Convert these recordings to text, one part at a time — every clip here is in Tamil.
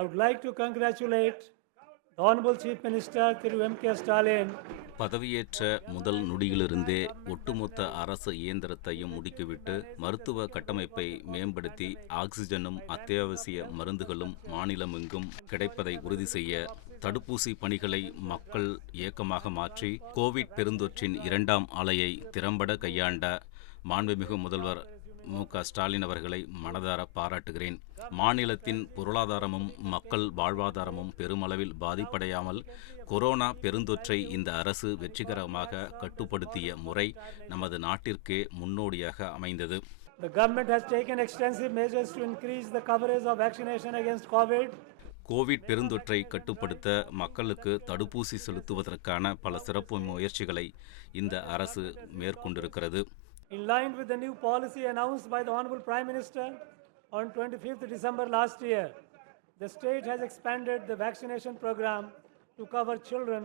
I would like to congratulate the Honorable Chief Minister Thiru M.K. Stalin. பதவியேற்ற முதல் நொடியிலிருந்தே ஒட்டுமொத்த அரசு இயந்திரத்தையும் முடுக்கிவிட்டு மருத்துவ கட்டமைப்பை மேம்படுத்தி ஆக்சிஜனும் அத்தியாவசிய மருந்துகளும் மாநிலமெங்கும் கிடைப்பதை உறுதி செய்ய தடுப்பூசி பணிகளை மக்கள் இயக்கமாக மாற்றி கோவிட் பெருந்தொற்றின் 2ஆம் அலையை திறம்பட கையாண்ட மாண்புமிகு முதல்வர் மு.க.ஸ்டாலின் அவர்களை மனதார பாராட்டுகிறேன். மாநிலத்தின் பொருளாதாரமும் மக்கள் வாழ்வாதாரமும் பெருமளவில் பாதிப்படையாமல் கொரோனா பெருந்தொற்றை இந்த அரசு வெற்றிகரமாக கட்டுப்படுத்திய முறை நமது நாட்டிற்கே முன்னோடியாக அமைந்தது. The government has taken extensive measures to increase the coverage of vaccination against COVID. Covid பெருந்தொற்றை கட்டுப்படுத்த மக்களுக்கு தடுப்பூசி செலுத்துவதற்கான பல சிறப்பு முயற்சிகளை இந்த அரசு மேற்கொண்டிருக்கிறது. In line with the new policy announced by the Honorable Prime Minister on 25th December last year, the state has expanded the vaccination program to cover children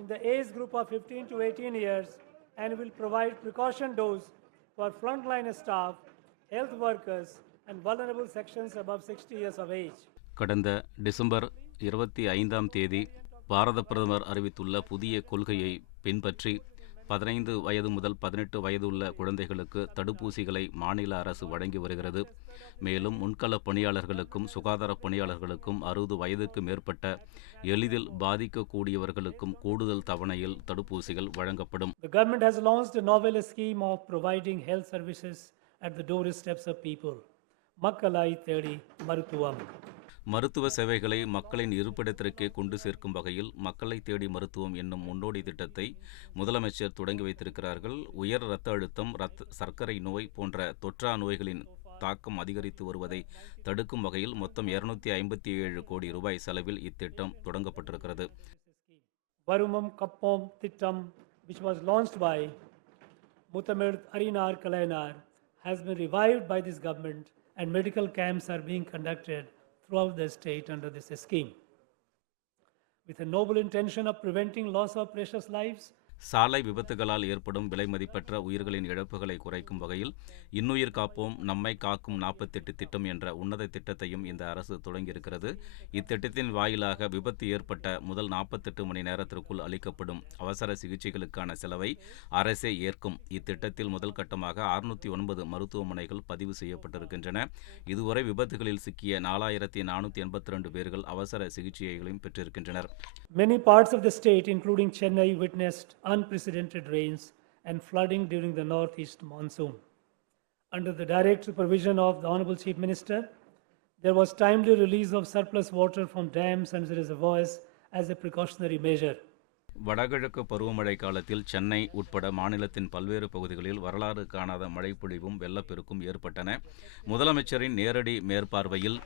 in the age group of 15 to 18 years and will provide precaution dose for frontline staff, health workers and vulnerable sections above 60 years of age. கடந்த டிசம்பர் 25ஆம் தேதி பாரத பிரதமர் அறிவித்துள்ள புதிய கொள்கையை பின்பற்றி 15 வயது முதல் 18 வயது உள்ள குழந்தைகளுக்கு தடுப்பூசிகளை மாநில அரசு வழங்கி வருகிறது. மேலும் முன்கள பணியாளர்களுக்கும் சுகாதார பணியாளர்களுக்கும் 60 வயதுக்கு மேற்பட்ட எளிதில் பாதிக்கக்கூடியவர்களுக்கும் கூடுதல் தவணையில் தடுப்பூசிகள் வழங்கப்படும். The government has launched a novel scheme of providing health services at the doorsteps of people. Makkalai Thedi Maruthuvam. மருத்துவ சேவைகளை மக்களின் இருப்பிடத்திற்கே கொண்டு சேர்க்கும் வகையில் மக்களை தேடி மருத்துவம் என்னும் முன்னோடி திட்டத்தை முதலமைச்சர் தொடங்கி வைத்திருக்கிறார்கள். உயர் இரத்த அழுத்தம், சர்க்கரை நோய் போன்ற தொற்றா நோய்களின் தாக்கம் அதிகரித்து வருவதை தடுக்கும் வகையில் மொத்தம் 257 கோடி ரூபாய் செலவில் இத்திட்டம் தொடங்கப்பட்டிருக்கிறது. வருமம் கப்போம் திட்டம், which was launched by Muthamil Arinar Kalainar, has been revived by this government and medical camps are being conducted throughout the state under this scheme. With a noble intention of preventing loss of precious lives, சாலை விபத்துகளால் ஏற்படும் விலைமதிப்பற்ற உயிர்களின் இழப்புகளை குறைக்கும் வகையில் இன்னுயிர் காப்போம் நம்மை காக்கும் 48 திட்டம் என்ற உன்னத திட்டத்தையும் இந்த அரசு தொடங்கியிருக்கிறது. இத்திட்டத்தின் வாயிலாக விபத்து ஏற்பட்ட முதல் 48 மணி நேரத்திற்குள் அளிக்கப்படும் அவசர சிகிச்சைகளுக்கான செலவை அரசே ஏற்கும். இத்திட்டத்தில் முதல் கட்டமாக 609 மருத்துவமனைகள் பதிவு செய்யப்பட்டிருக்கின்றன. இதுவரை விபத்துகளில் சிக்கிய 4482 பேர்கள் அவசர சிகிச்சைகளையும் பெற்றிருக்கின்றனர். Many parts of the state, including Chennai, witnessed unprecedented rains and flooding during the northeast monsoon. Under the direct supervision of the Honorable Chief Minister, there was timely release of surplus water from dams and reservoirs as a precautionary measure. வடகிழக்கு பருவமழை காலத்தில் சென்னை உட்பட மாநிலத்தின் பல்வேறு பகுதிகளில் வரலாறு காணாத மழைப்பொழிவும் வெள்ளப்பெருக்கும் ஏற்பட்டன. முதலமைச்சரின் நேரடி மேற்பார்வையில்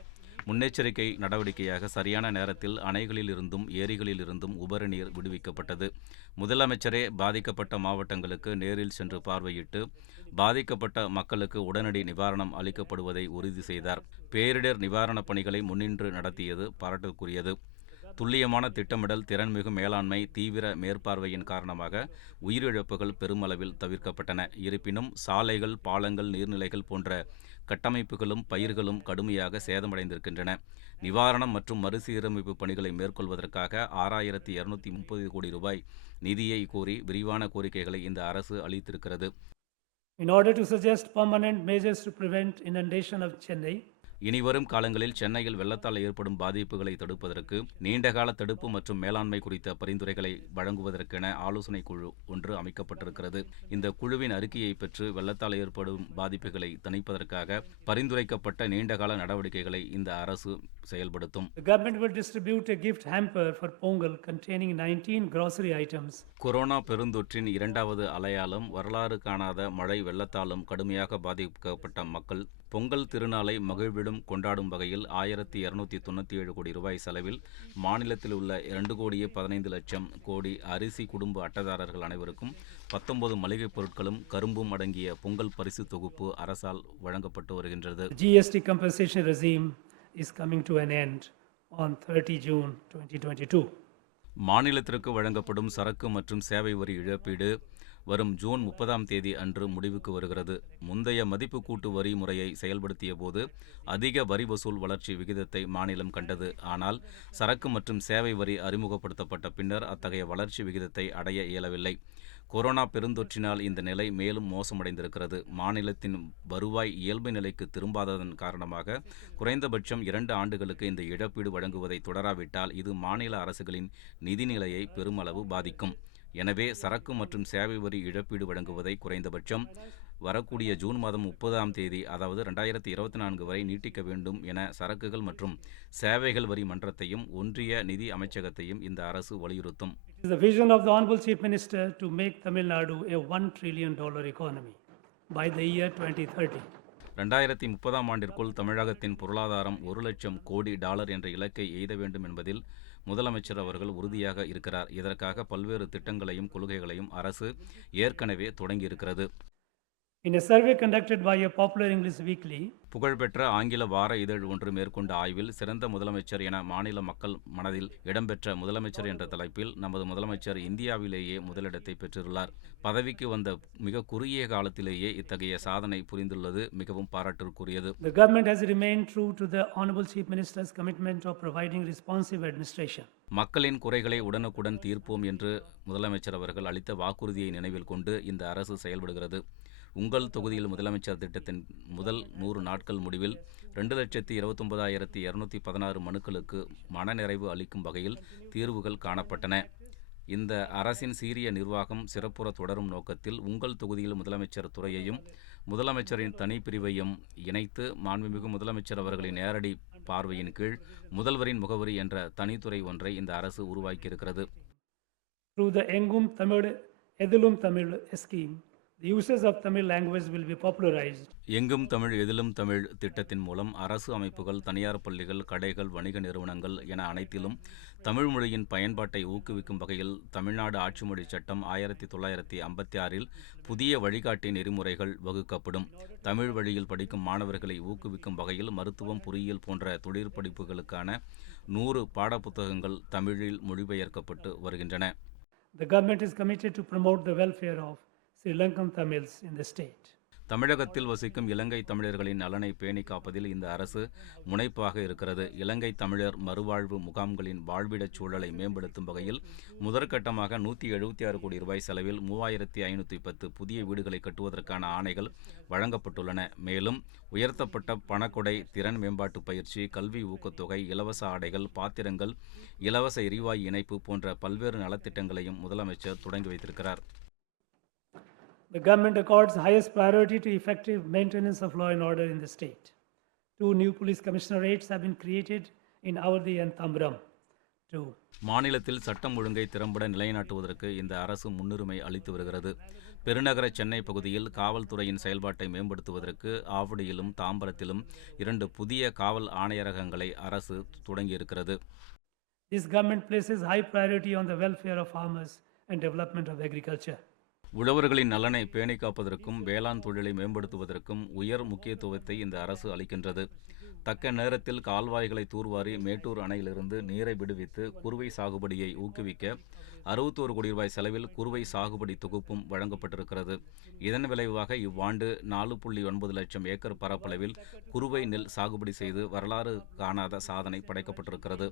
முன்னெச்சரிக்கை நடவடிக்கையாக சரியான நேரத்தில் அணைகளில் இருந்தும் ஏரிகளில் இருந்தும் உபரி நீர் விடுவிக்கப்பட்டது. முதலமைச்சரே பாதிக்கப்பட்ட மாவட்டங்களுக்கு நேரில் சென்று பார்வையிட்டு பாதிக்கப்பட்ட மக்களுக்கு உடனடி நிவாரணம் அளிக்கப்படுவதை உறுதி செய்தார். பேரிடர் நிவாரணப் பணிகளை முன்னின்று நடத்தியது பாராட்டுக்குரியது. துல்லியமான திட்டமிடல், திறன்மிகு மேலாண்மை, தீவிர மேற்பார்வையின் காரணமாக உயிரிழப்புகள் பெருமளவில் தவிர்க்கப்பட்டன. இருப்பினும் சாலைகள், பாலங்கள், நீர்நிலைகள் போன்ற கட்டமைப்புகளும் பயிர்களும் கடுமையாக சேதமடைந்திருக்கின்றன. நிவாரணம் மற்றும் மறுசீரமைப்பு பணிகளை மேற்கொள்வதற்காக 6230 கோடி ரூபாய் நிதியை கோரி விரிவான கோரிக்கைகளை இந்த அரசு அளித்திருக்கிறது. In order to suggest permanent measures to prevent inundation of Chennai, இனிவரும் காலங்களில் சென்னையில் வெள்ளத்தால் ஏற்படும் பாதிப்புகளை தடுப்பதற்கு நீண்டகால தடுப்பு மற்றும் மேலாண்மை குறித்த பரிந்துரைகளை வழங்குவதற்கென ஆலோசனை குழு ஒன்று அமைக்கப்பட்டிருக்கிறது. இந்த குழுவின் அறிக்கையை பெற்று வெள்ளத்தால் ஏற்படும் பாதிப்புகளை தணிப்பதற்காக பரிந்துரைக்கப்பட்ட நீண்டகால நடவடிக்கைகளை இந்த அரசு செயல்படுத்தும். The government will distribute a gift hamper for Pongal containing 19 grocery items. Corona பெருந்தொற்றின் 2வது அலையாலும் வரலாறு காணாத மழை வெள்ளத்தாலும் கடுமையாக பாதிக்கப்பட்ட மக்கள் பொங்கல் திருநாளை மகிழ்விடும் கொண்டாடும் வகையில் 1297 கோடி ரூபாய் செலவில் மாநிலத்தில் உள்ள 2,15,00,000 கோடி அரிசி குடும்ப அட்டைதாரர்கள் அனைவருக்கும் 19 மளிகைப் பொருட்களும் கரும்பும் அடங்கிய பொங்கல் பரிசு தொகுப்பு அரசால் வழங்கப்பட்டு வருகின்றது. GST compensation regime is coming to an end on 30 June 2022. மாநிலத்திற்கு வழங்கப்படும் சரக்கு மற்றும் சேவை வரி இழப்பீடு வரும் ஜூன் 30ஆம் தேதி அன்று முடிவுக்கு வருகிறது. முந்தைய மதிப்பு கூட்டு வரி முறையை செயல்படுத்திய போது அதிக வரி வசூல் வளர்ச்சி விகிதத்தை மாநிலம் கண்டது. ஆனால் சரக்கு மற்றும் சேவை வரி அறிமுகப்படுத்தப்பட்ட பின்னர் அத்தகைய வளர்ச்சி விகிதத்தை அடைய இயலவில்லை. கொரோனா பெருந்தொற்றினால் இந்த நிலை மேலும் மோசமடைந்திருக்கிறது. மாநிலத்தின் வருவாய் இயல்பு நிலைக்கு திரும்பாததன் காரணமாக குறைந்தபட்சம் 2 ஆண்டுகளுக்கு இந்த இழப்பீடு வழங்குவதை தொடராவிட்டால் இது மாநில அரசுகளின் நிதிநிலையை பெருமளவு பாதிக்கும். எனவே சரக்கு மற்றும் சேவை வரி இழப்பீடு வழங்குவதை குறைந்தபட்சம் வரக்கூடிய ஜூன் மாதம் 30ஆம் தேதி, அதாவது 2024 வரை நீட்டிக்க வேண்டும் என சரக்குகள் மற்றும் சேவைகள் வரி மன்றத்தையும் ஒன்றிய நிதி அமைச்சகத்தையும் இந்த அரசு வலியுறுத்தும். It is the vision of the Honorable Chief Minister to make Tamil Nadu a $1 trillion economy by the year 2030. 2030ஆம் ஆண்டிற்குள் தமிழகத்தின் பொருளாதாரம் $1,00,000 கோடி என்ற இலக்கை எய்த வேண்டும் என்பதில் முதலமைச்சர் அவர்கள் உறுதியாக இருக்கிறார். இதற்காக பல்வேறு திட்டங்களையும் கொள்கைகளையும் அரசு ஏற்கனவே தொடங்கியிருக்கிறது. In a survey conducted by a popular English weekly, புகழ்பெற்ற ஆங்கில வார இதழ் ஒன்று மேற்கொண்ட ஆய்வில் சிறந்த முதலமைச்சர் என மாநில மக்கள் மனதில் இடம்பெற்ற முதலமைச்சர் என்ற தலைப்பில் நமது முதலமைச்சர் இந்தியாவிலேயே முதலிடத்தை பெற்றுள்ளார். பதவிக்கு வந்த மிக குறுகிய காலத்திலேயே இத்தகைய சாதனை புரிந்துள்ளது மிகவும் பாராட்டிற்குரியது. The government has remained true to the Honorable Chief Minister's commitment of providing responsive administration. மக்களின் குறைகளை உடனுக்குடன் தீர்ப்போம் என்று முதலமைச்சர் அவர்கள் அளித்த வாக்குறுதியை நினைவில் கொண்டு இந்த அரசு செயல்படுகிறது. உங்கள் தொகுதியில் முதலமைச்சர் திட்டத்தின் முதல் 100 நாட்கள் முடிவில் 2,29,216 மனுக்களுக்கு மனநிறைவு அளிக்கும் வகையில் தீர்வுகள் காணப்பட்டன. இந்த அரசின் சீரிய நிர்வாகம் சிறப்புற தொடரும் நோக்கத்தில் உங்கள் தொகுதியில் முதலமைச்சர் துறையையும் முதலமைச்சரின் தனிப்பிரிவையும் இணைத்து மாண்புமிகு முதலமைச்சர் அவர்களின் நேரடி பார்வையின் கீழ் முதல்வரின் முகவரி என்ற தனித்துறை ஒன்றை இந்த அரசு உருவாக்கியிருக்கிறது. Through the Engum Tamil Edilum Tamil scheme, the uses of Tamil language will be popularized. எங்கும் தமிழ் எதிலும் தமிழ் திட்டத்தின் மூலம் அரசு அமைப்புகள், தனியார் பள்ளிகள், கடைகள், வணிக நிறுவனங்கள் என அனைத்திலும் தமிழ் மொழியின் பயன்பாட்டை ஊக்குவிக்கும் வகையில் தமிழ்நாடு ஆட்சிமொழி சட்டம் 1956இல் புதிய வழிகாட்டி நெறிமுறைகள் வகுக்கப்படும். தமிழ் வழியில் படிக்கும் மாணவர்களை ஊக்குவிக்கும் வகையில் மருத்துவம், பொறியியல் போன்ற தொழிற்படிப்புகளுக்கான 100 பாடப்புத்தகங்கள் தமிழில் மொழிபெயர்க்கப்பட்டு வருகின்றன. The government is committed to promote the welfare of Sri Lankan Tamils in the state. தமிழகத்தில் வசிக்கும் இலங்கை தமிழர்களின் நலனை பேணி காப்பதில் இந்த அரசு முனைப்பாக இருக்கிறது. இலங்கை தமிழர் மறுவாழ்வு முகாம்களின் வாழ்விடச் சூழலை மேம்படுத்தும் வகையில் முதற்கட்டமாக 176 கோடி ரூபாய் செலவில் 3510 புதிய வீடுகளை கட்டுவதற்கான ஆணைகள் வழங்கப்பட்டுள்ளன. மேலும் உயர்த்தப்பட்ட பணக்கொடை, திறன் மேம்பாட்டு பயிற்சி, கல்வி ஊக்கத்தொகை, இலவச ஆடைகள், பாத்திரங்கள், இலவச எரிவாயு இணைப்பு போன்ற பல்வேறு நலத்திட்டங்களையும் முதலமைச்சர் தொடங்கி வைத்திருக்கிறார். The government accords highest priority to effective maintenance of law and order in the state. 2 new police commissionerates have been created in Awadhi and Tambaram. மாநிலத்தில் சட்டம் ஒழுங்கை திறம்பட நிலைநாட்டுவதற்கு இந்த அரசு முன்னுரிமை அளித்து வருகிறது. பெருநகர சென்னை பகுதியில் காவல்துறையின் செயல்பாட்டை மேம்படுத்துவதற்கு ஆவடியிலும் தாம்பரத்திலும் 2 புதிய காவல் ஆணையரகங்களை அரசு தொடங்கியிருக்கிறது. This government places high priority on the welfare of farmers and development of agriculture. உழவர்களின் நலனை பேணி காப்பதற்கும் வேளாண் தொழிலை மேம்படுத்துவதற்கும் உயர் முக்கியத்துவத்தை இந்த அரசு அளிக்கின்றது. தக்க நேரத்தில் கால்வாய்களை தூர்வாரி மேட்டூர் அணையிலிருந்து நீரை விடுவித்து குறுவை சாகுபடியை ஊக்குவிக்க 61 கோடி ரூபாய் செலவில் குறுவை சாகுபடி தொகுப்பும் வழங்கப்பட்டிருக்கிறது. இதன் விளைவாக இவ்வாண்டு 4.9 லட்சம் ஏக்கர் பரப்பளவில் குறுவை நெல் சாகுபடி செய்து வரலாறு காணாத சாதனை படைக்கப்பட்டிருக்கிறது.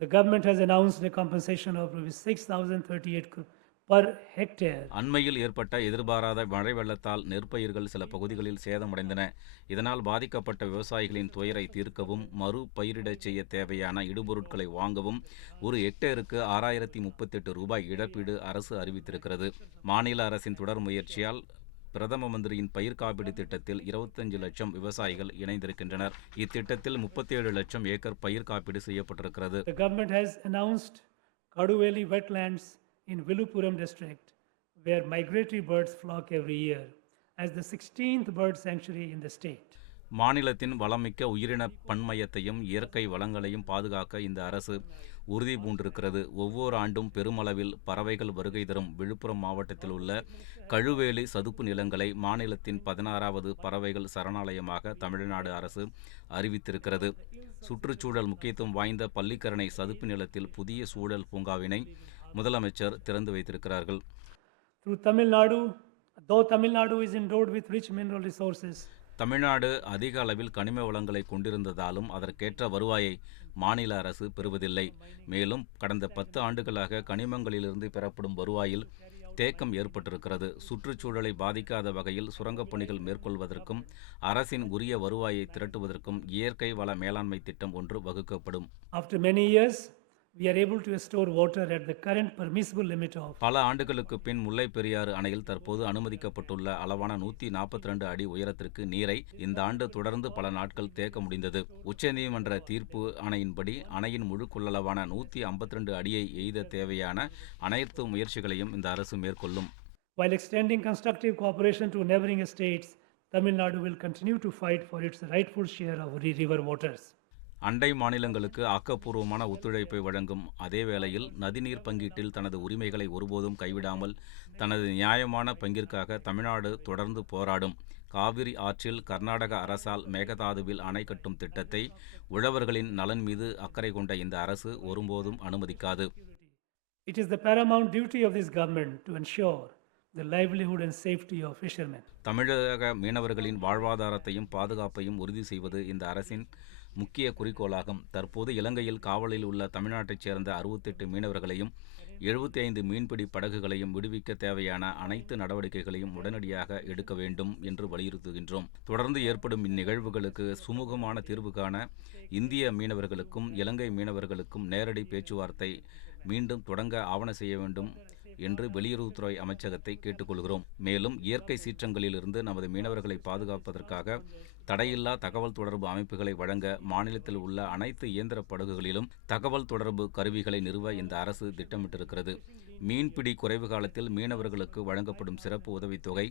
The government has announced a compensation of 6,038 per hectare. அண்மையில் ஏற்பட்ட எதிர்பாராத மழை வெள்ளத்தால் நெற்பயிர்கள் சில பகுதிகளில் சேதமடைந்தன. இதனால் பாதிக்கப்பட்ட விவசாயிகளின் துயரை தீர்க்கவும் மறு பயிரிடச் செய்ய தேவையான இடுபொருட்களை வாங்கவும் ஒரு ஹெக்டேருக்கு 6,038 ரூபாய் இழப்பீடு அரசு அறிவித்திருக்கிறது. மாநில அரசின் தொடர் முயற்சியால் பிரதம மந்திரியின் பயிர் காப்பீடு திட்டத்தில் 25 லட்சம் விவசாயிகள் இணைந்திருக்கின்றனர். இத்திட்டத்தில் 37 லட்சம் ஏக்கர் பயிர் காப்பீடு செய்யப்பட்டிருக்கிறது. The government has announced Kaduveli wetlands in Viluppuram district, where migratory birds flock every year, as the 16th bird sanctuary in the state. மாநிலத்தின் வளமிக்க உயிரின பன்மயத்தையும் இயற்கை வளங்களையும் பாதுகாக்க இந்த அரசு உறுதி பூண்டிருக்கிறது. ஒவ்வொரு ஆண்டும் பெருமளவில் பறவைகள் வருகை தரும் விழுப்புரம் மாவட்டத்தில் உள்ள கழுவேலி சதுப்பு நிலங்களை மாநிலத்தின் 16வது பறவைகள் சரணாலயமாக தமிழ்நாடு அரசு அறிவித்திருக்கிறது. சுற்றுச்சூழல் முக்கியத்துவம் வாய்ந்த பள்ளிக்கரணை சதுப்பு நிலத்தில் புதிய சூழல் பூங்காவினை முதலமைச்சர் திறந்து வைத்திருக்கிறார்கள். Through Tamil Nadu, though Tamil Nadu is endowed with rich mineral resources, Tamil Nadu அதிக அளவில் கனிம வளங்களை கொண்டிருந்ததாலும் அதற்கேற்ற வருவாயை மாநில அரசு பெறுவதில்லை. மேலும் கடந்த 10 ஆண்டுகளாக கனிமங்களிலிருந்து பெறப்படும் வருவாயில் தேக்கம் ஏற்பட்டிருக்கிறது. சுற்றுச்சூழலை பாதிக்காத வகையில் சுரங்கப் பணிகள் மேற்கொள்வதற்கும் அரசின் உரிய வருவாயை திரட்டுவதற்கும் இயற்கை வள மேலாண்மை திட்டம் ஒன்று வகுக்கப்படும். after many years, we are able to store water at the current permissible limit of பல ஆண்டுகளுக்கு பின் முல்லை பெரியாறு அணையில் தற்போது அனுமதிக்கப்பட்டுள்ள அளவான 142 அடி உயரத்திற்கு நீரை இந்த ஆண்டு தொடர்ந்து பல நாட்கள் தேக்க முடிந்தது. உச்சநீதிமன்ற தீர்ப்பு ஆணையின்படி அணையின் முழு கொள்ளளவான 152 அடியை எய்த தேவையான அனைத்து முயற்சிகளையும் இந்த அரசு மேற்கொள்ளும். While extending constructive cooperation to neighboring states, Tamil Nadu will continue to fight for its rightful share of river waters. அண்டை மாநிலங்களுக்கு ஆக்கப்பூர்வமான ஒத்துழைப்பை வழங்கும் அதே வேளையில் நதிநீர் பங்கீட்டில் தனது உரிமைகளை ஒருபோதும் கைவிடாமல் தனது நியாயமான பங்கிற்காக தமிழ்நாடு தொடர்ந்து போராடும். காவிரி ஆற்றில் கர்நாடக அரசால் மேகதாதுவில் அணை கட்டும் திட்டத்தை உழவர்களின் நலன் மீது அக்கறை கொண்ட இந்த அரசு ஒருபோதும் அனுமதிக்காது. It is the paramount duty of this government to ensure the livelihood and safety of fishermen. தமிழக மீனவர்களின் வாழ்வாதாரத்தையும் பாதுகாப்பையும் உறுதி செய்வது இந்த அரசின் முக்கிய குறிக்கோளாகும். தற்போது இலங்கையில் காவலில் உள்ள தமிழ்நாட்டைச் சேர்ந்த 68 மீனவர்களையும் 75 மீன்பிடி படகுகளையும் விடுவிக்க தேவையான அனைத்து நடவடிக்கைகளையும் உடனடியாக எடுக்க வேண்டும் என்று வலியுறுத்துகின்றோம். தொடர்ந்து ஏற்படும் இந்நிகழ்வுகளுக்கு சுமூகமான தீர்வு காண இந்திய மீனவர்களுக்கும் இலங்கை மீனவர்களுக்கும் நேரடி பேச்சுவார்த்தை மீண்டும் தொடங்க ஆவண செய்ய வேண்டும் என்று வெளியுறவுத்துறை அமைச்சகத்தை கேட்டுக்கொள்கிறோம். மேலும் இயற்கை சீற்றங்களிலிருந்து நமது மீனவர்களை பாதுகாப்பதற்காக தடையில்லா தகவல் தொடர்பு அமைப்புகளை வழங்க மாநிலத்தில் உள்ள அனைத்து இயந்திர படகுகளிலும் தகவல் தொடர்பு கருவிகளை நிறுவ இந்த அரசு திட்டமிட்டிருக்கிறது. மீன்பிடி குறைவு காலத்தில் மீனவர்களுக்கு வழங்கப்படும் சிறப்பு உதவித்தொகை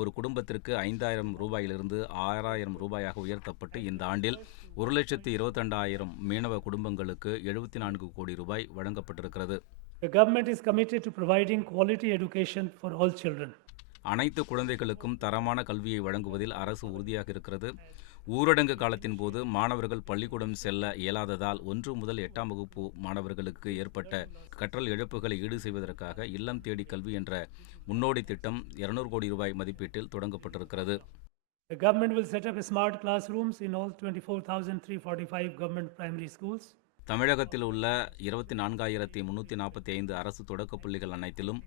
ஒரு குடும்பத்திற்கு 5,000 ரூபாயிலிருந்து 6,000 ரூபாயாக உயர்த்தப்பட்டு இந்த ஆண்டில் 1,22,000 மீனவ குடும்பங்களுக்கு 74 கோடி ரூபாய் வழங்கப்பட்டிருக்கிறது. The government is committed to providing quality education for all children. அனைத்து குழந்தைகளுக்கும் தரமான கல்வியை வழங்குவதில் அரசு உறுதியாக இருக்கிறது. ஊரடங்கு காலத்தின் போது மாணவர்கள் பள்ளிக்கூடம் செல்ல இயலாததால் 1 முதல் 8ஆம் வகுப்பு மாணவர்களுக்கு ஏற்பட்ட கற்றல் இழப்புகளை ஈடு செய்வதற்காக இல்லம் தேடி கல்வி என்ற முன்னோடி திட்டம் 200 கோடி ரூபாய் மதிப்பீட்டில் தொடங்கப்பட்டிருக்கிறது. The government will set up smart classrooms in all 24,345 government primary schools. தமிழகத்தில் உள்ள 24,345 அரசு தொடக்கப் பள்ளிகள் அனைத்திலும்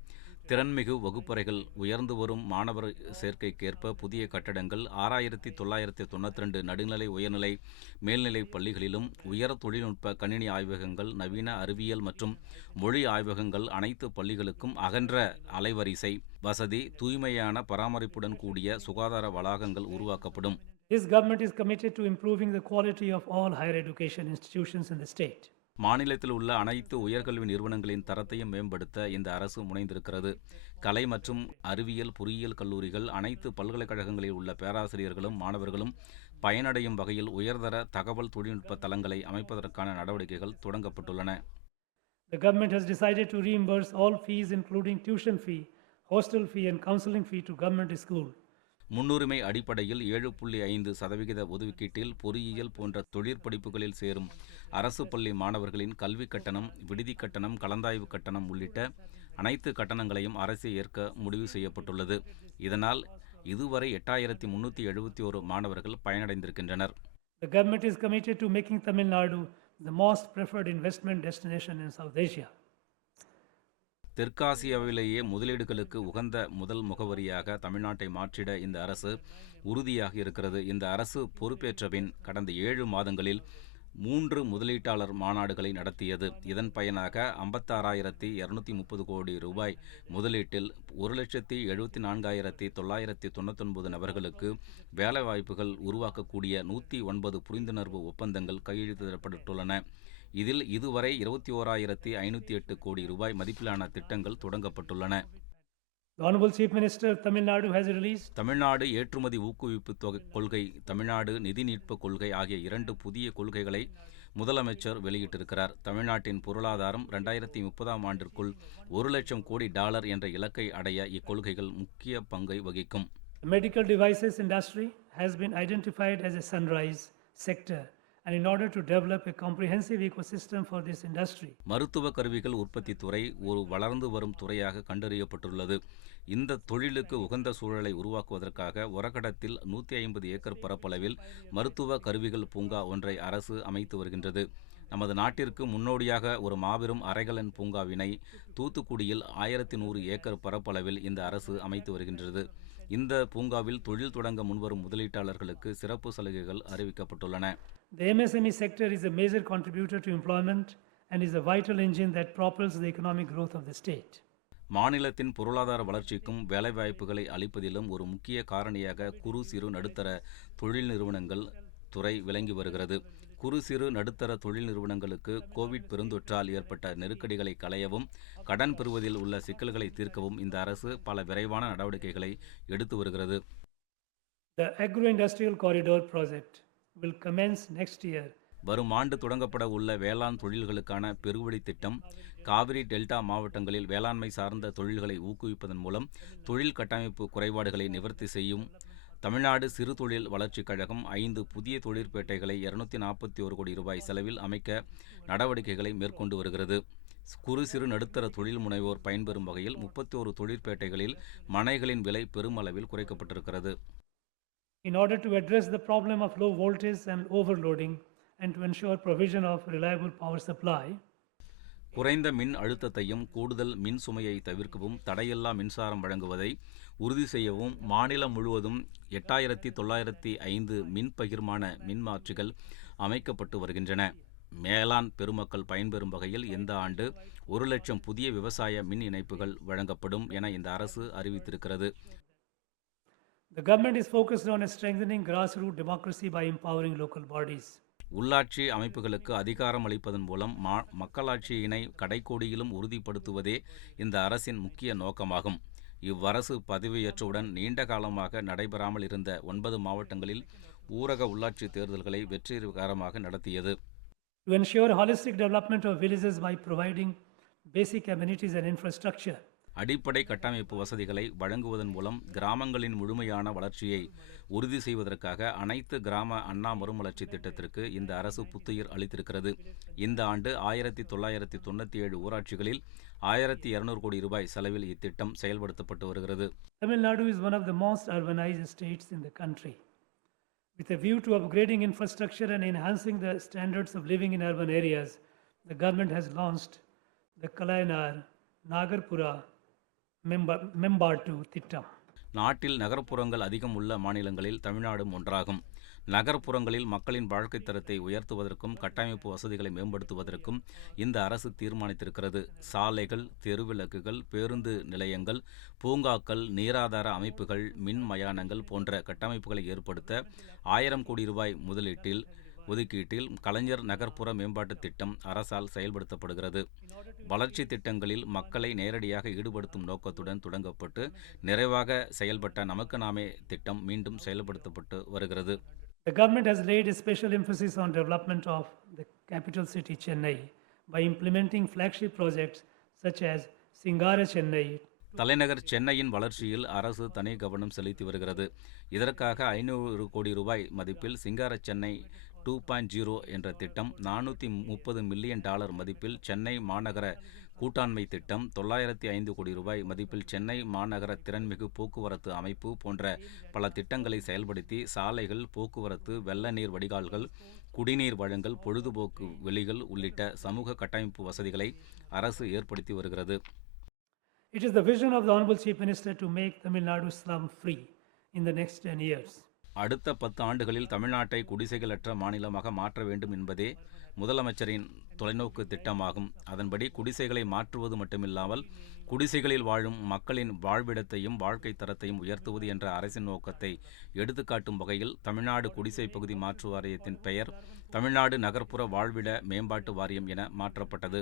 திறன்மிகு வகுப்பறைகள், உயர்ந்து வரும் மாணவர் சேர்க்கைக்கேற்ப புதிய கட்டடங்கள், 6,992 நடுநிலை உயர்நிலை மேல்நிலை பள்ளிகளிலும் உயர் தொழில்நுட்ப கணினி ஆய்வகங்கள், நவீன அறிவியல் மற்றும் மொழி ஆய்வகங்கள், அனைத்து பள்ளிகளுக்கும் அகன்ற அலைவரிசை வசதி, தூய்மையான பராமரிப்புடன் கூடிய சுகாதார வளாகங்கள் உருவாக்கப்படும். This government is committed to improving the quality of all higher education institutions in the state. மாநிலத்தில் உள்ள அனைத்து உயர்கல்வி நிறுவனங்களின் தரத்தையும் மேம்படுத்த இந்த அரசு முனைந்திருக்கிறது. கலை மற்றும் அறிவியல் பொறியியல் கல்லூரிகள், அனைத்து பல்கலைக்கழகங்களில் உள்ள பேராசிரியர்களும் மாணவர்களும் பயனடையும் வகையில் உயர்தர தகவல் தொழில்நுட்ப தளங்களை அமைப்பதற்கான நடவடிக்கைகள் தொடங்கப்பட்டுள்ளன. The government has decided to reimburse all fees including tuition fee, hostel fee and counseling fee to government school. முன்னுரிமை அடிப்படையில் 7.5% ஒதுக்கீட்டில் பொறியியல் போன்ற தொழிற்படிப்புகளில் சேரும் அரசு பள்ளி மாணவர்களின் கல்வி கட்டணம், விடுதி கட்டணம், கலந்தாய்வு கட்டணம் உள்ளிட்ட அனைத்து கட்டணங்களையும் அரசு ஏற்க முடிவு செய்யப்பட்டுள்ளது. இதனால் இதுவரை 8,371 மாணவர்கள் பயனடைந்திருக்கின்றனர். The government is committed to making Tamil Nadu the most preferred investment destination in South Asia. தெற்காசியாவிலேயே முதலீடுகளுக்கு உகந்த முதல் முகவரியாக தமிழ்நாட்டை மாற்றிட இந்த அரசு உறுதியாக இருக்கிறது. இந்த அரசு பொறுப்பேற்ற பின் கடந்த 7 மாதங்களில் 3 முதலீட்டாளர் மாநாடுகளை நடத்தியது. இதன் பயனாக 56,230 கோடி ரூபாய் முதலீட்டில் 1,74,999 நபர்களுக்கு வேலைவாய்ப்புகள் உருவாக்கக்கூடிய 109 புரிந்துணர்வு ஒப்பந்தங்கள் கையெழுத்திடப்பட்டுள்ளன. இதில் இதுவரை 21,508 கோடி ரூபாய் மதிப்பிலான திட்டங்கள் தொடங்கப்பட்டுள்ளன. The Honorable Chief Minister of Tamil Nadu has released Tamil Nadu ஏற்றுமதி ஊக்குவிப்பு கொள்கை, தமிழ்நாடு நிதி மீட்பு கொள்கை ஆகிய 2 புதிய கொள்கைகளை முதலமைச்சர் வெளியிட்டிருக்கிறார். தமிழ்நாட்டின் பொருளாதாரம் 2030ஆம் ஆண்டிற்குள் $1,00,000 கோடி என்ற இலக்கை அடைய இக்கொள்கைகள் முக்கிய பங்கை வகிக்கும். The medical devices industry has been identified as a sunrise sector. And in order to develop a comprehensive ecosystem for this industry, மருத்துவ கருவிகள் உற்பத்தி துறை ஒரு வளர்ந்து வரும் துறையாக கண்டறியப்பட்டுள்ளது. இந்த தொழிலுக்கு உகந்த சூழலை உருவாக்குவதற்காக ஒரகடத்தில் 150 ஏக்கர் பரப்பளவில் மருத்துவ கருவிகள் பூங்கா ஒன்றை அரசு அமைத்து வருகின்றது. நமது நாட்டிற்கு முன்னோடியாக ஒரு மாபெரும் அரைகலன் பூங்காவினை தூத்துக்குடியில் 1100 ஏக்கர் பரப்பளவில் இந்த அரசு அமைத்து வருகின்றது. இந்த பூங்காவில் தொழில் தொடங்க முன்வரும் முதலீட்டாளர்களுக்கு சிறப்பு சலுகைகள் அறிவிக்கப்பட்டுள்ளன. The MSME sector is a major contributor to employment and is a vital engine that propels the economic growth of the state. மாநிலத்தின் பொருளாதார வளர்ச்சிக்கும் வேலைவாய்ப்புகளை அளிப்பதிலும் ஒரு முக்கிய காரணியாக குறு சிறு நடுத்தர தொழில் நிறுவனங்கள் துறை விளங்கி வருகிறது. குறு சிறு நடுத்தர தொழில் நிறுவனங்களுக்கு கோவிட் பெருந்தொற்றால் ஏற்பட்ட நெருக்கடிகளை களையவும் கடன் பெறுவதில் உள்ள சிக்கல்களை தீர்க்கவும் இந்த அரசு பல விரைவான நடவடிக்கைகளை எடுத்து வருகிறது. The agro-industrial corridor project will commence next year. வரும் ஆண்டு தொடங்கப்பட உள்ள வேளாண் தொழில்களுக்கான பெருவழி திட்டம் காவிரி டெல்டா மாவட்டங்களில் வேளாண்மை சார்ந்த தொழில்களை ஊக்குவிப்பதன் மூலம் தொழில் கட்டமைப்பு குறைபாடுகளை நிவர்த்தி செய்யும். தமிழ்நாடு சிறு தொழில் வளர்ச்சிக் கழகம் 5 புதிய தொழிற்பேட்டைகளை 241 கோடி ரூபாய் செலவில் அமைக்க நடவடிக்கைகளை மேற்கொண்டு வருகிறது. குறு சிறு நடுத்தர தொழில் முனைவோர் பயன்பெறும் வகையில் 31 தொழிற்பேட்டைகளில் மனைகளின் விலை பெருமளவில் குறைக்கப்பட்டிருக்கிறது. In order to address the problem of low voltage and overloading and to ensure provision of reliable power supply, குறைந்த மின் அழுத்தத்தையும் கூடுதல் மின் சுமையை தவிர்க்கவும் தடையில்லா மின்சாரம் வழங்குவதை உறுதி செய்யவும் மாநிலம் முழுவதும் 8905 மின் பகிர்மான மின்மாற்றிகள் அமைக்கப்பட்டு வருகின்றன. மேலாண் பெருமக்கள் பயன்பெறும் வகையில் இந்த ஆண்டு 1,00,000 புதிய விவசாய மின் இணைப்புகள் வழங்கப்படும் என இந்த அரசு அறிவித்திருக்கிறது. the government is focused on strengthening grassroots democracy by empowering local bodies. உள்ளாட்சி அமைப்புகளுக்கு அதிகாரம் அளிப்பதன் மூலம் மக்களாட்சியினை கடைக்கோடியிலும் உறுதிப்படுத்துவதே இந்த அரசின் முக்கிய நோக்கமாகும். இவ்வரசு பதவியேற்றவுடன் நீண்ட காலமாக நடைபெறாமல் இருந்த 9 மாவட்டங்களில் ஊரக உள்ளாட்சி தேர்தல்களை வெற்றிகரமாக நடத்தியது. To ensure holistic development of villages by providing basic amenities and infrastructure, அடிப்படை கட்டமைப்பு வசதிகளை வழங்குவதன் மூலம் கிராமங்களின் முழுமையான வளர்ச்சியை உறுதி செய்வதற்காக அனைத்து கிராம அண்ணா மறுமலர்ச்சி திட்டத்திற்கு இந்த அரசு புத்துயிர் அளித்திருக்கிறது. இந்த ஆண்டு 1997 ஊராட்சிகளில் 1200 கோடி ரூபாய் செலவில் இத்திட்டம் செயல்படுத்தப்பட்டு வருகிறது. Tamil Nadu is one of the most urbanized states in the country. With a view to upgrading infrastructure and enhancing the standards of living in urban areas, the government has launched the Kalainar Nagarpura Membatu திட்டம். நாட்டில் நகர்ப்புறங்கள் அதிகம் உள்ள மாநிலங்களில் தமிழ்நாடும் ஒன்றாகும். நகர்ப்புறங்களில் மக்களின் வாழ்க்கைத் தரத்தை உயர்த்துவதற்கும் கட்டமைப்பு வசதிகளை மேம்படுத்துவதற்கும் இந்த அரசு தீர்மானித்திருக்கிறது. சாலைகள், தெருவிளக்குகள், பேருந்து நிலையங்கள், பூங்காக்கள், நீராதார அமைப்புகள், மின் மயானங்கள் போன்ற கட்டமைப்புகளை ஏற்படுத்த 1000 கோடி ரூபாய் ஒதுக்கீட்டில் கலைஞர் நகர்ப்புற மேம்பாட்டுத் திட்டம் அரசால் செயல்படுத்தப்படுகிறது. வளர்ச்சி திட்டங்களில் மக்களை நேரடியாக ஈடுபடுத்தும் நோக்கத்துடன் தொடங்கப்பட்டு நிறைவாக செயல்பட்ட நமக்கு நாமே திட்டம் மீண்டும் செயல்படுத்தப்பட்டு வருகிறது. The government has laid a special emphasis on development of the capital city Chennai by implementing flagship projects such as Singara Chennai. தலைநகர் சென்னையின் வளர்ச்சியில் அரசு தனி கவனம் செலுத்தி வருகிறது. இதற்காக 500 கோடி ரூபாய் மதிப்பில் சிங்கார சென்னை 2.0 என்ற திட்டம், $430 மில்லியன் மதிப்பில் சென்னை மாநகர கூட்டாண்மை திட்டம், 905 கோடி ரூபாய் மதிப்பில் சென்னை மாநகர திறன்மிகு போக்குவரத்து அமைப்பு போன்ற பல திட்டங்களை செயல்படுத்தி சாலைகள், போக்குவரத்து, வெள்ள நீர் வடிகால்கள், குடிநீர் வழங்கல், பொழுதுபோக்கு வெளிகள் உள்ளிட்ட சமூக கட்டமைப்பு வசதிகளை அரசு ஏற்படுத்தி வருகிறது. It is the vision of the Honorable Chief Minister to make Tamil Nadu slum free in the next 10 years. அடுத்த 10 ஆண்டுகளில் தமிழ்நாட்டை குடிசைகளற்ற மாநிலமாக மாற்ற வேண்டும் என்பதே முதலமைச்சரின் தொலைநோக்கு திட்டமாகும். அதன்படி குடிசைகளை மாற்றுவது மட்டுமில்லாமல் குடிசைகளில் வாழும் மக்களின் வாழ்விடத்தையும் வாழ்க்கை தரத்தையும் உயர்த்துவது என்ற அரசின் நோக்கத்தை எடுத்துக்காட்டும் வகையில் தமிழ்நாடு குடிசை பகுதி மாற்று வாரியத்தின் பெயர் தமிழ்நாடு நகர்ப்புற வாழ்விட மேம்பாட்டு வாரியம் என மாற்றப்பட்டது.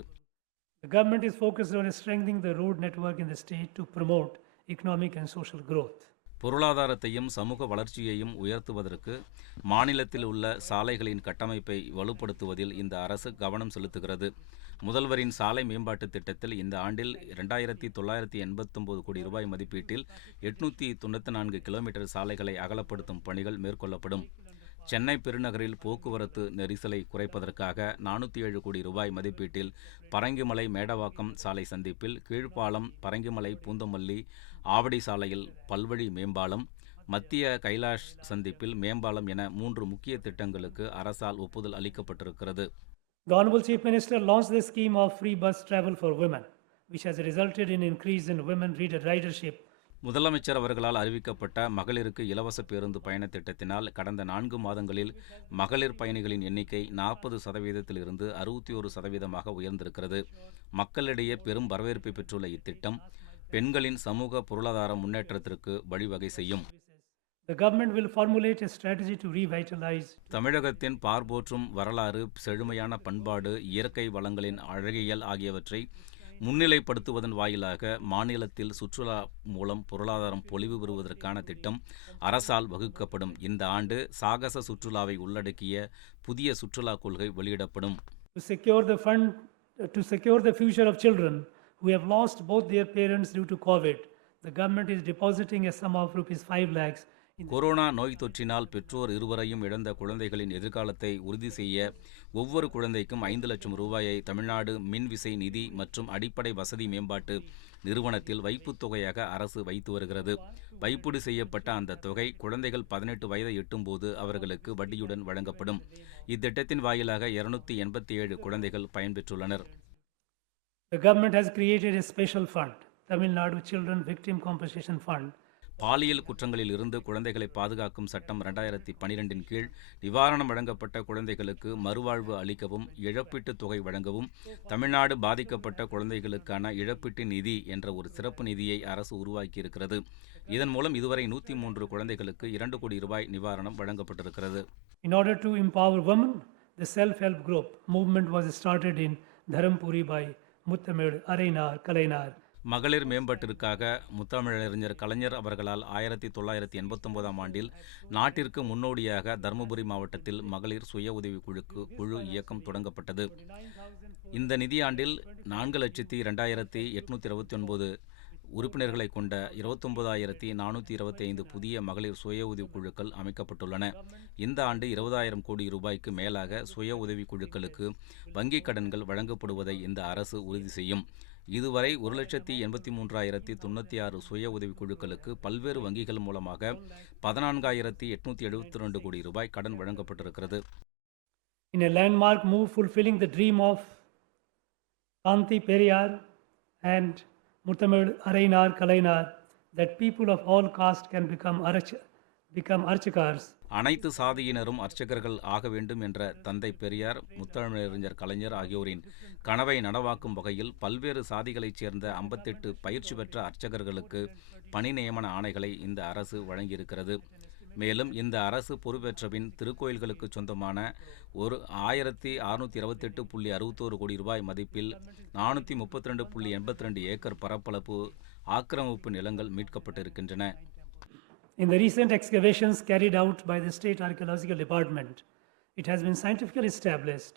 The government is focused on strengthening the road network in the state to promote economic and social growth. பொருளாதாரத்தையும் சமூக வளர்ச்சியையும் உயர்த்துவதற்கு மாநிலத்தில் உள்ள சாலைகளின் கட்டமைப்பை வலுப்படுத்துவதில் இந்த அரசு கவனம் செலுத்துகிறது. முதல்வரின் சாலை மேம்பாட்டு திட்டத்தில் இந்த ஆண்டில் 2989 கோடி ரூபாய் மதிப்பீட்டில் 894 கிலோமீட்டர் சாலைகளை அகலப்படுத்தும் பணிகள் மேற்கொள்ளப்படும். சென்னை பெருநகரில் போக்குவரத்து நெரிசலை குறைப்பதற்காக 407 கோடி ரூபாய் மதிப்பீட்டில் பரங்கிமலை மேடவாக்கம் சாலை சந்திப்பில் கீழ்ப்பாலம், பரங்கிமலை பூந்தமல்லி ஆவடி சாலையில் பல்வழி மேம்பாலம், மத்திய கைலாஷ் சந்திப்பில் மேம்பாலம் என 3 முக்கிய திட்டங்களுக்கு அரசால் ஒப்புதல் அளிக்கப்பட்டிருக்கிறது. The Honorable Chief Minister launched the scheme of free bus travel for women, which has resulted in increase in women ridership. முதலமைச்சர் அவர்களால் அறிவிக்கப்பட்ட மகளிருக்கு இலவச பேருந்து பயண திட்டத்தினால் கடந்த 4 மாதங்களில் மகளிர் பயணிகளின் எண்ணிக்கை 40%இலிருந்து 61%ஆக உயர்ந்திருக்கிறது. மக்களிடையே பெரும் வரவேற்பை பெற்றுள்ள இத்திட்டம் பெண்களின் சமூக பொருளாதார முன்னேற்றத்திற்கு வழிவகை செய்யும். The government will formulate a strategy to revitalize. தமிழகத்தின் பார்போற்றும் வரலாறு, செழுமையான பண்பாடு, இயற்கை வளங்களின் அழகியல் ஆகியவற்றை முன்னிலைப்படுத்துவதன் வாயிலாக மாநிலத்தில் சுற்றுலா மூலம் பொருளாதாரம் பொலிவு பெறுவதற்கான திட்டம் அரசால் வகுக்கப்படும். இந்த ஆண்டு சாகச சுற்றுலாவை உள்ளடக்கிய புதிய சுற்றுலா கொள்கை வெளியிடப்படும். To secure the future of children who have lost both their parents due to COVID, the government is depositing a sum of ₹5 lakhs. Corona நோய் தொற்றினால் பெற்றோர் இருவரையும் இழந்த குழந்தைகளின் எதிர்காலத்தை உறுதி செய்ய ஒவ்வொரு குழந்தைக்கும் 5 லட்சம் ரூபாயை தமிழ்நாடு மின்விசை நிதி மற்றும் அடிப்படை வசதி மேம்பாட்டு நிறுவனத்தில் வைப்புத் தொகையாக அரசு வைத்து வருகிறது. வைப்பீடு செய்யப்பட்ட அந்த தொகை குழந்தைகள் 18 வயதை எட்டும்போது அவர்களுக்கு வட்டியுடன் வழங்கப்படும். இத்திட்டத்தின் வாயிலாக 287 குழந்தைகள் பயன்பெற்றுள்ளனர். The government has created a special fund, Tamil Nadu Children Victim Compensation Fund. பாலியல் குற்றங்களில் இருந்து குழந்தைகளை பாதுகாக்கும் சட்டம் 2012 கீழ் நிவாரணம் வழங்கப்பட்ட குழந்தைகளுக்கு மறுவாழ்வு அளிக்கவும் இழப்பீட்டுத் தொகை வழங்கவும் தமிழ்நாடு பாதிக்கப்பட்ட குழந்தைகளுக்கான இழப்பீட்டு நிதி என்ற ஒரு சிறப்பு நிதியை அரசு உருவாக்கியிருக்கிறது. இதன் மூலம் இதுவரை 103 குழந்தைகளுக்கு 2 கோடி ரூபாய் நிவாரணம் வழங்கப்பட்டிருக்கிறது. In order to empower women, the self-help group movement was started in Dharampuri by Muthamil Arainar Kalainar. மகளிர் மேம்பாட்டிற்காக முத்தமிழறிஞர் கலைஞர் அவர்களால் 1989ஆம் ஆண்டில் நாட்டிற்கு முன்னோடியாக தருமபுரி மாவட்டத்தில் மகளிர் சுய உதவி குழு இயக்கம் தொடங்கப்பட்டது. இந்த நிதியாண்டில் 4,02,829 உறுப்பினர்களை கொண்ட 29,425 புதிய மகளிர் சுய உதவி குழுக்கள் அமைக்கப்பட்டுள்ளன. இந்த ஆண்டு 20,000 கோடி ரூபாய்க்கு மேலாக சுய உதவி குழுக்களுக்கு வங்கிக் கடன்கள் வழங்கப்படுவதை இந்த அரசு உறுதி செய்யும். இதுவரை 1,83,096 சுய உதவி குழுக்களுக்கு பல்வேறு வங்கிகள் மூலமாக 14,872 கோடி ரூபாய் கடன் வழங்கப்பட்டிருக்கிறது. In a landmark move fulfilling the dream of Kanti Periyar and Muthamil Arainar Kalainar, that people of all castes can become archakars. அனைத்து சாதியினரும் அர்ச்சகர்கள் ஆக வேண்டும் என்ற தந்தை பெரியார், முத்தமிழறிஞர் கலைஞர் ஆகியோரின் கனவை நனவாக்கும் வகையில் பல்வேறு சாதிகளைச் சேர்ந்த 58 பயிற்சி பெற்ற அர்ச்சகர்களுக்கு பணி நியமன ஆணைகளை இந்த அரசு வழங்கியிருக்கிறது. மேலும் இந்த அரசு பொறுப்பேற்றபின் திருக்கோயில்களுக்கு சொந்தமான 1,628.61 கோடி ரூபாய் மதிப்பில் 432.82 ஏக்கர் பரப்பளவு ஆக்கிரமிப்பு நிலங்கள் மீட்கப்பட்டிருக்கின்றன. In the recent excavations carried out by the State Archaeological Department, it has been scientifically established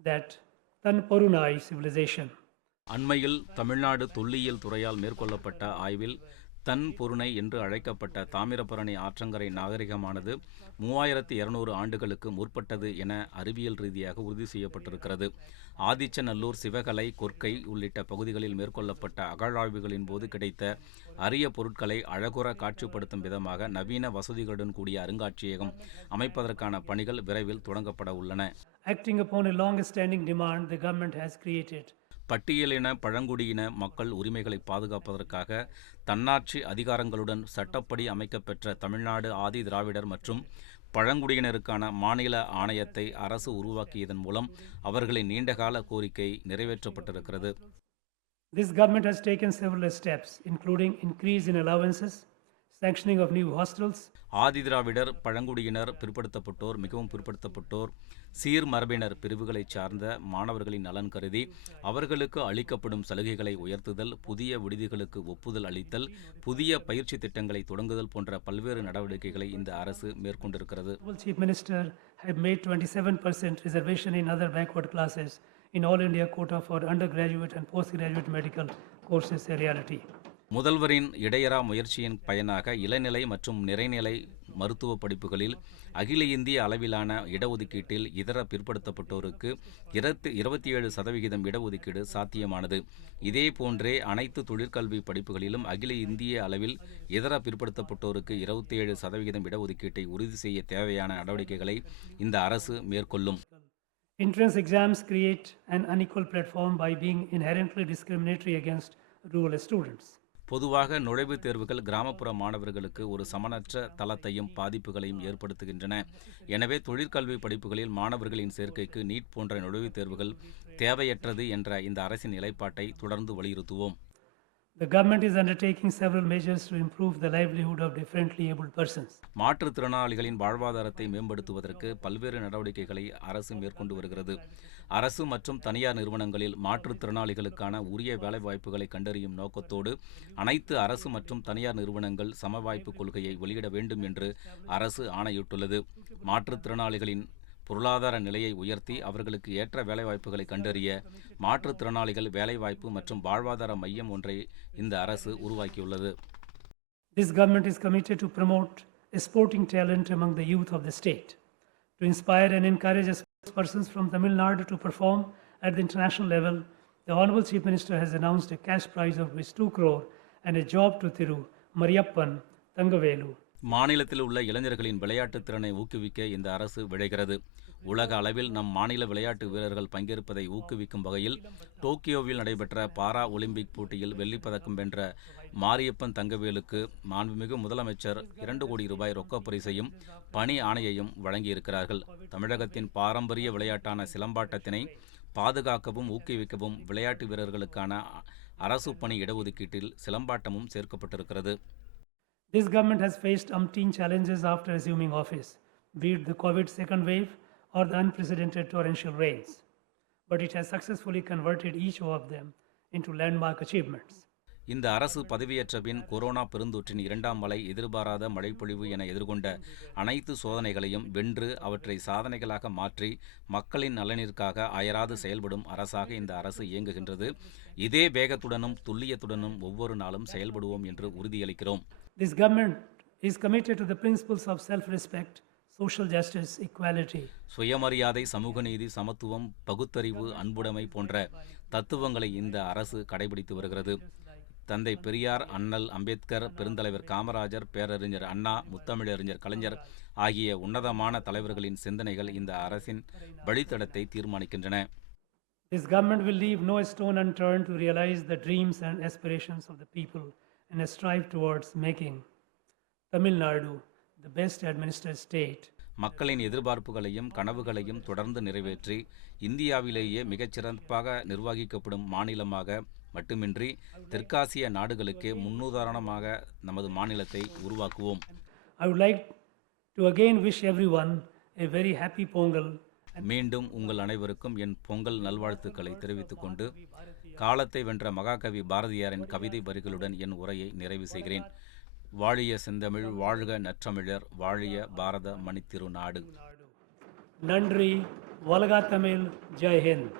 that Tanporunai civilization. அண்மையில் தமிழ்நாடு தொல்லியல் துறையால் மேற்கொள்ளப்பட்ட ஆய்வில் தன்பொருணை என்று அழைக்கப்பட்ட தாமிரபரணி ஆற்றங்கரை நாகரிகமானது 3200 ஆண்டுகளுக்கு முற்பட்டது என அறிவியல் ரீதியாக உறுதி செய்யப்பட்டிருக்கிறது. ஆதிச்சநல்லூர், சிவகலை, கொற்கை உள்ளிட்ட பகுதிகளில் மேற்கொள்ளப்பட்ட அகழாய்வுகளின் போது கிடைத்த அரிய பொருட்களை அழகுற காட்சிப்படுத்தும் விதமாக நவீன வசதிகளுடன் கூடிய அருங்காட்சியகம் அமைப்பதற்கான பணிகள் விரைவில் தொடங்கப்பட உள்ளன. Acting upon a long-standing demand, the government has created பட்டியலின பழங்குடியின மக்கள் உரிமைகளை பாதுகாப்பதற்காக தன்னாட்சி அதிகாரங்களுடன் சட்டப்படி அமைக்கப்பெற்ற தமிழ்நாடு ஆதி திராவிடர் மற்றும் பழங்குடியினருக்கான மாநில ஆணையத்தை அரசு உருவாக்கியதன் மூலம் அவர்களின் நீண்டகால கோரிக்கை நிறைவேற்றப்பட்டிருக்கிறது. This government has taken several steps, including increase in allowances, sanctioning of new hostels. ஆதிதிராவிடர், பழங்குடியினர், பிற்படுத்தப்பட்டோர், மிகவும் பிற்படுத்தப்பட்டோர், சீர்மரபினர் பிரிவுகளைச் சார்ந்த மாணவர்களின் நலன் கருதி அவர்களுக்கு அளிக்கப்படும் சலுகைகளை உயர்த்துதல், புதிய விடுதிகளுக்கு ஒப்புதல் அளித்தல், புதிய பயிற்சி திட்டங்களை தொடங்குதல் போன்ற பல்வேறு நடவடிக்கைகளை இந்த அரசு மேற்கொண்டிருக்கிறது. Chief Minister have made 27% reservation in other backward classes in All India quota for undergraduate and postgraduate medical courses a reality. முதல்வரின் இடையறா முயற்சியின் பயனாக இளநிலை மற்றும் நிறைநிலை மருத்துவ படிப்புகளில் அகில இந்திய அளவிலான இடஒதுக்கீட்டில் இதர பிற்படுத்தப்பட்டோருக்கு 27% இடஒதுக்கீடு சாத்தியமானது. இதேபோன்றே அனைத்து தொழிற்கல்வி படிப்புகளிலும் அகில இந்திய அளவில் இதர பிற்படுத்தப்பட்டோருக்கு 27% இடஒதுக்கீட்டை உறுதி செய்ய தேவையான நடவடிக்கைகளை இந்த அரசு மேற்கொள்ளும். Entrance exams create an unequal platform by being inherently discriminatory against rural students. பொதுவாக நுழைவுத் தேர்வுகள் கிராமப்புற மாணவர்களுக்கு ஒரு சமனற்ற தளத்தையும் பாதிப்புகளையும் ஏற்படுத்துகின்றன. எனவே தொழிற்கல்வி படிப்புகளில் மாணவர்களின் சேர்க்கைக்கு நீட் போன்ற நுழைவுத் தேர்வுகள் தேவையற்றது என்ற இந்த அரசின் நிலைப்பாட்டை தொடர்ந்து வலியுறுத்துவோம். The government is undertaking several measures to improve the livelihood of differently abled persons. மாற்றுத்திறனாளிகளின் வாழ்வாதாரத்தை மேம்படுத்துவதற்கு பல்வேறு நடவடிக்கைகளை அரசு மேற்கொண்டு வருகிறது. அரசு மற்றும் தனியார் நிறுவனங்களில் மாற்றுத்திறனாளிகளுக்கான உரிய வேலைவாய்ப்புகளை கண்டறியும் நோக்கத்தோடு அனைத்து அரசு மற்றும் தனியார் நிறுவனங்கள் சமவாய்ப்பு கொள்கையை வெளியிட வேண்டும் என்று அரசு ஆணையிட்டுள்ளது. மாற்றுத்திறனாளிகளின் பொருளாதார நிலையை உயர்த்தி அவர்களுக்கு ஏற்ற வேலைவாய்ப்புகளை கண்டறிய மாற்றுத்திறனாளிகள் வேலைவாய்ப்பு மற்றும் வாழ்வாதார மையம் ஒன்றை இந்த அரசு உருவாக்கியுள்ளது. This government is committed to promote sporting talent among the youth of the state. To inspire and encourage persons from Tamil Nadu to perform at the international level, the Honorable Chief Minister has announced a cash prize of Rs 2 crore and a job to Thiru Mariyappan Thangavelu. மாநிலத்தில் உள்ள இளைஞர்களின் விளையாட்டுத் திறனை ஊக்குவிக்க இந்த அரசு விழைகிறது. உலக அளவில் நம் மாநில விளையாட்டு வீரர்கள் பங்கேற்பதை ஊக்குவிக்கும் வகையில் டோக்கியோவில் நடைபெற்ற பாரா ஒலிம்பிக் போட்டியில் வெள்ளிப்பதக்கம் வென்ற மாரியப்பன் தங்கவேலுக்கு மாண்புமிகு முதலமைச்சர் 2 கோடி ரூபாய் ரொக்கப் பரிசையும் பணி ஆணையையும் வழங்கியிருக்கிறார்கள். தமிழகத்தின் பாரம்பரிய விளையாட்டான சிலம்பாட்டத்தினை பாதுகாக்கவும் ஊக்குவிக்கவும் விளையாட்டு வீரர்களுக்கான அரசு பணி இடஒதுக்கீட்டில் சிலம்பாட்டமும் சேர்க்கப்பட்டிருக்கிறது. This government has faced umpteen challenges after assuming office, be it the COVID second wave or the unprecedented torrential rains, but it has successfully converted each of them into landmark achievements. இந்த அரசு பதவியேற்ற பின் கொரோனா பெருந்தொற்றின் 2ஆம் அலை, எதிர்பாராத மழைப்பொழிவு என எதிர்கொண்ட அனைத்து சோதனைகளையும் வென்று அவற்றை சாதனைகளாக மாற்றி மக்களின் நலனிற்காக அயராது செயல்படும் அரசாக இந்த அரசு இயங்குகின்றது. இதே வேகத்துடனும் துல்லியத்துடனும் ஒவ்வொரு நாளும் செயல்படுவோம் என்று உறுதியளிக்கிறோம். This government is committed to the principles of self-respect, social justice, equality. சுயமரியாதை, சமூக நீதி, சமத்துவம், பகுத்தறிவு, அன்புடைமை போன்ற தத்துவங்களை இந்த அரசு கடைபிடித்து வருகிறது. தந்தை பெரியார், அண்ணல் அம்பேத்கர், பெருந்தலைவர் காமராஜர், பேரறிஞர் அண்ணா, முத்தமிழறிஞர் கலைஞர் ஆகிய உன்னதமான தலைவர்களின் சிந்தனைகள் இந்த அரசின் வழித்தடத்தை தீர்மானிக்கின்றன. This government will leave no stone unturned to realize the dreams and aspirations of the people and strive towards making Tamil Nadu the best administered state. மக்களின் எதிர்பார்ப்புகளையும் கனவுகளையும் தொடர்ந்து நிறைவேற்றி இந்தியாவிலேயே மிகச்சிறப்பாக நிர்வகிக்கப்படும் மாநிலமாக மட்டுமின்றி தெற்காசிய நாடுகளுக்கே முன்னுதாரணமாக நமது மாநிலத்தை உருவாக்குவோம். I would like to again wish everyone a very happy Pongal. மீண்டும் உங்கள் அனைவருக்கும் என் பொங்கல் நல்வாழ்த்துக்களை தெரிவித்துக் கொண்டு காலத்தை வென்ற மகாகவி பாரதியாரின் கவிதை வரிகளுடன் என் உரையை நிறைவு செய்கிறேன். வாழிய செந்தமிழ், வாழ்க நற்றமிழர், வாழிய பாரத மணித்திரு நாடு. நன்றி. வலகா தமிழ். ஜெய் ஹிந்த்.